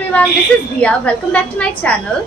everyone, this is Dia. Welcome back to my channel.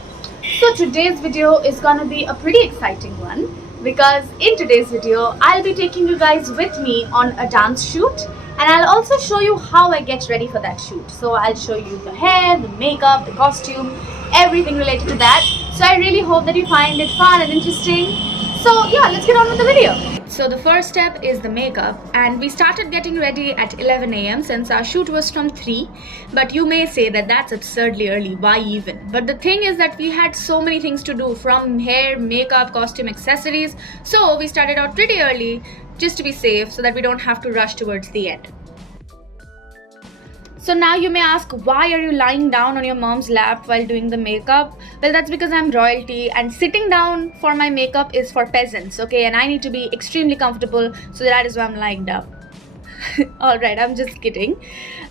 So today's video is gonna be a pretty exciting one because in today's video I'll be taking you guys with me on a dance shoot, and I'll also show you how I get ready for that shoot. So I'll show you the hair, the makeup, the costume, everything related to that. So I really hope that you find it fun and interesting. So yeah, let's get on with the video. So the first step is the makeup, and we started getting ready at 11 a.m. since our shoot was from 3. But you may say that that's absurdly early, why even? But the thing is that we had so many things to do, from hair, makeup, costume, accessories. So we started out pretty early just to be safe so that we don't have to rush towards the end. So now you may ask, why are you lying down on your mom's lap while doing the makeup? Well, that's because I'm royalty, and sitting down for my makeup is for peasants, okay? And I need to be extremely comfortable, so that is why I'm lying down. Alright, I'm just kidding.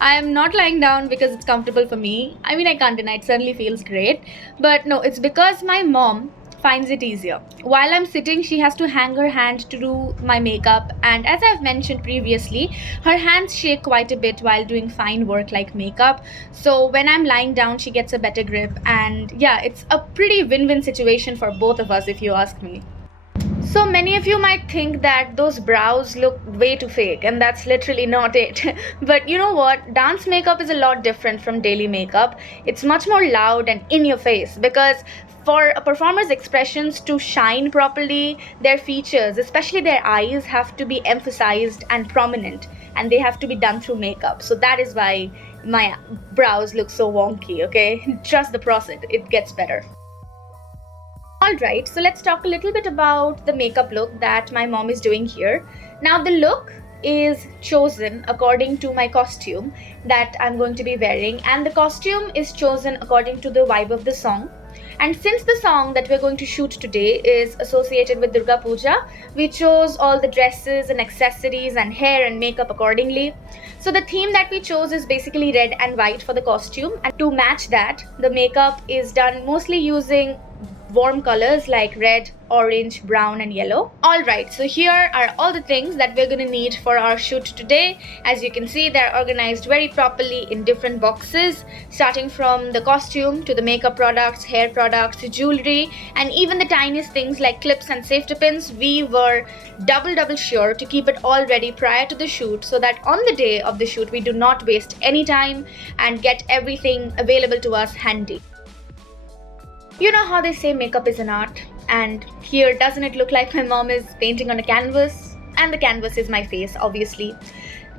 I am not lying down because it's comfortable for me. I mean, I can't deny it certainly feels great. But no, it's because my mom finds it easier. While I'm sitting, she has to hang her hand to do my makeup, and as I've mentioned previously, her hands shake quite a bit while doing fine work like makeup. So when I'm lying down, she gets a better grip, and yeah, it's a pretty win-win situation for both of us if you ask me. So many of you might think that those brows look way too fake, and that's literally not it. But you know what? Dance makeup is a lot different from daily makeup. It's much more loud and in your face, because for a performer's expressions to shine properly, their features, especially their eyes, have to be emphasized and prominent, and they have to be done through makeup. So that is why my brows look so wonky, okay? Trust the process, it gets better. Alright, so let's talk a little bit about the makeup look that my mom is doing here. Now the look is chosen according to my costume that I'm going to be wearing, and the costume is chosen according to the vibe of the song. And since the song that we're going to shoot today is associated with Durga Puja, we chose all the dresses and accessories and hair and makeup accordingly. So the theme that we chose is basically red and white for the costume, and to match that, the makeup is done mostly using warm colors like red, orange, brown and yellow. Alright, so here are all the things that we're gonna need for our shoot today. As you can see, they're organized very properly in different boxes, starting from the costume to the makeup products, hair products, to jewelry, and even the tiniest things like clips and safety pins. We were double sure to keep it all ready prior to the shoot, so that on the day of the shoot we do not waste any time and get everything available to us handy. You know how they say makeup is an art, and here doesn't it look like my mom is painting on a canvas? And the canvas is my face, obviously.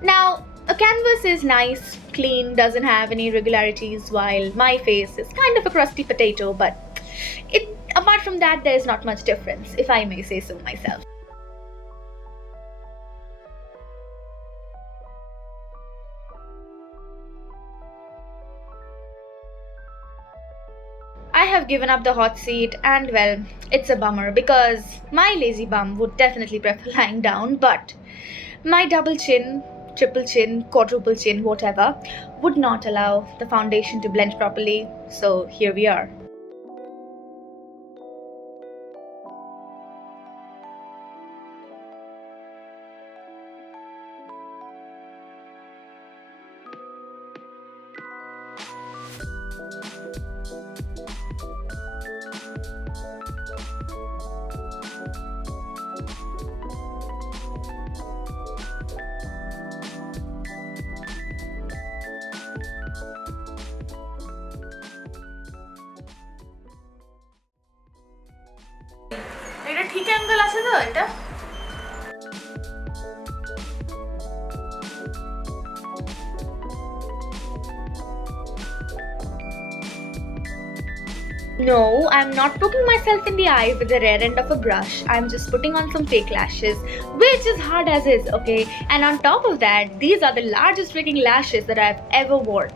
Now, a canvas is nice, clean, doesn't have any irregularities, while my face is kind of a crusty potato, but apart from that, there's not much difference, if I may say so myself. I have given up the hot seat, and well, it's a bummer because my lazy bum would definitely prefer lying down, but my double chin, triple chin, quadruple chin, whatever, would not allow the foundation to blend properly, so here we are. এটা ঠিক angle আছে তো এটা? No, I'm not poking myself in the eye with the rear end of a brush. I'm just putting on some fake lashes, which is hard as is, okay? And on top of that, these are the largest freaking lashes that I've ever worn.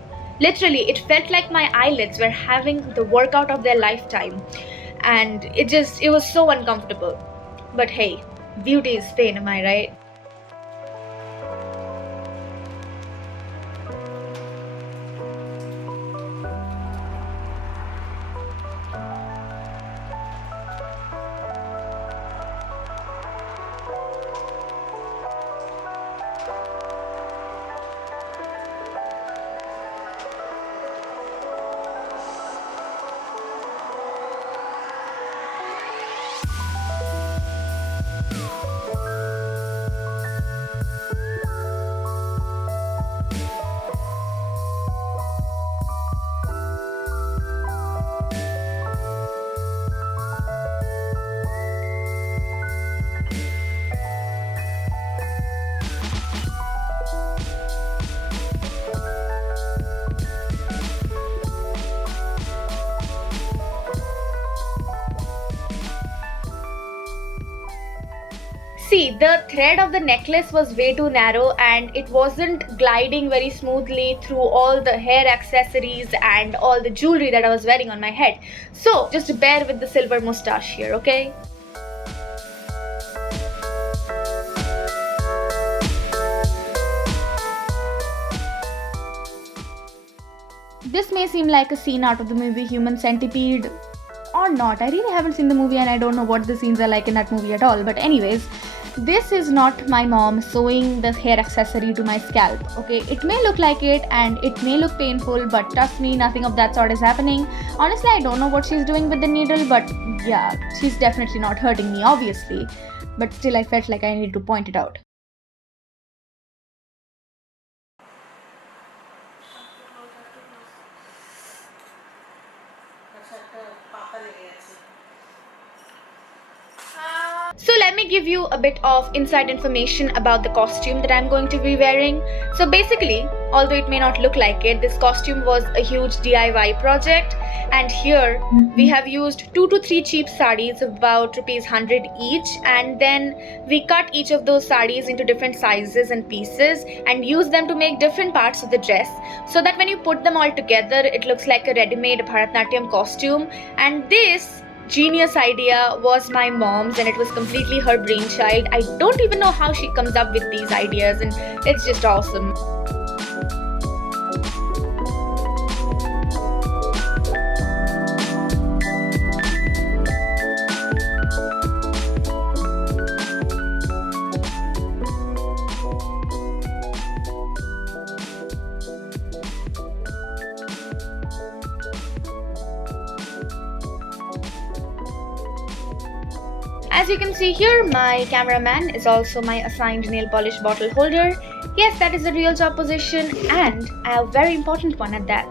Literally, it felt like my eyelids were having the workout of their lifetime. And it was so uncomfortable. But hey, beauty is pain, am I right? See, the thread of the necklace was way too narrow and it wasn't gliding very smoothly through all the hair accessories and all the jewelry that I was wearing on my head. So, just bear with the silver moustache here, okay? This may seem like a scene out of the movie Human Centipede or not. I really haven't seen the movie and I don't know what the scenes are like in that movie at all. But anyways, this is not my mom sewing the hair accessory to my scalp. Okay, it may look like it and it may look painful, but trust me, nothing of that sort is happening. Honestly, I don't know what she's doing with the needle, but yeah, she's definitely not hurting me, obviously. But still, I felt like I needed to point it out. So let me give you a bit of inside information about the costume that I'm going to be wearing. So basically, although it may not look like it, this costume was a huge DIY project, and here we have used 2 to 3 cheap sarees of about ₹100 each, and then we cut each of those sarees into different sizes and pieces and use them to make different parts of the dress, so that when you put them all together it looks like a ready-made Bharatanatyam costume. And this genius idea was my mom's and it was completely her brainchild. I don't even know how she comes up with these ideas, and it's just awesome. As you can see here, my cameraman is also my assigned nail polish bottle holder. Yes, that is a real job position, and a very important one at that.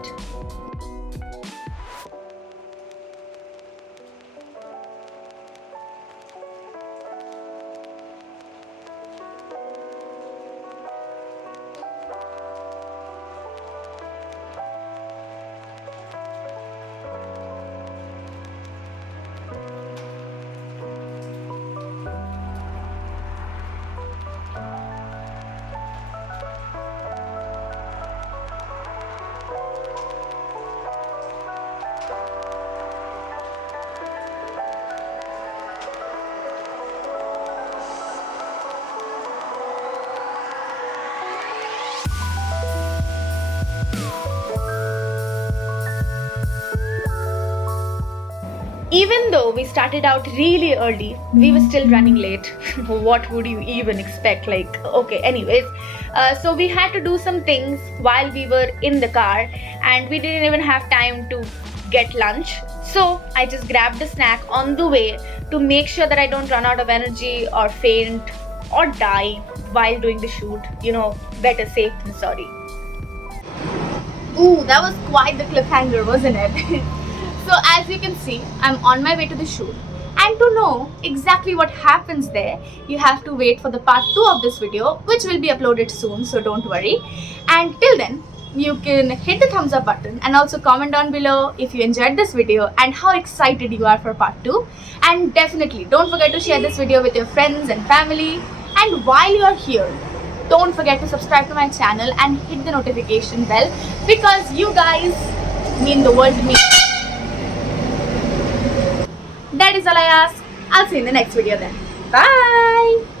Even though we started out really early, we were still running late. What would you even expect? Like, okay, anyways. So we had to do some things while we were in the car, and we didn't even have time to get lunch. So I just grabbed a snack on the way to make sure that I don't run out of energy or faint or die while doing the shoot. You know, better safe than sorry. Ooh, that was quite the cliffhanger, wasn't it? So as you can see, I'm on my way to the shoot, and to know exactly what happens there, you have to wait for the part 2 of this video, which will be uploaded soon, so don't worry. And till then, you can hit the thumbs up button and also comment down below if you enjoyed this video and how excited you are for part 2. And definitely don't forget to share this video with your friends and family. And while you are here, don't forget to subscribe to my channel and hit the notification bell, because you guys mean the world to me. That is all I ask. I'll see you in the next video then. Bye!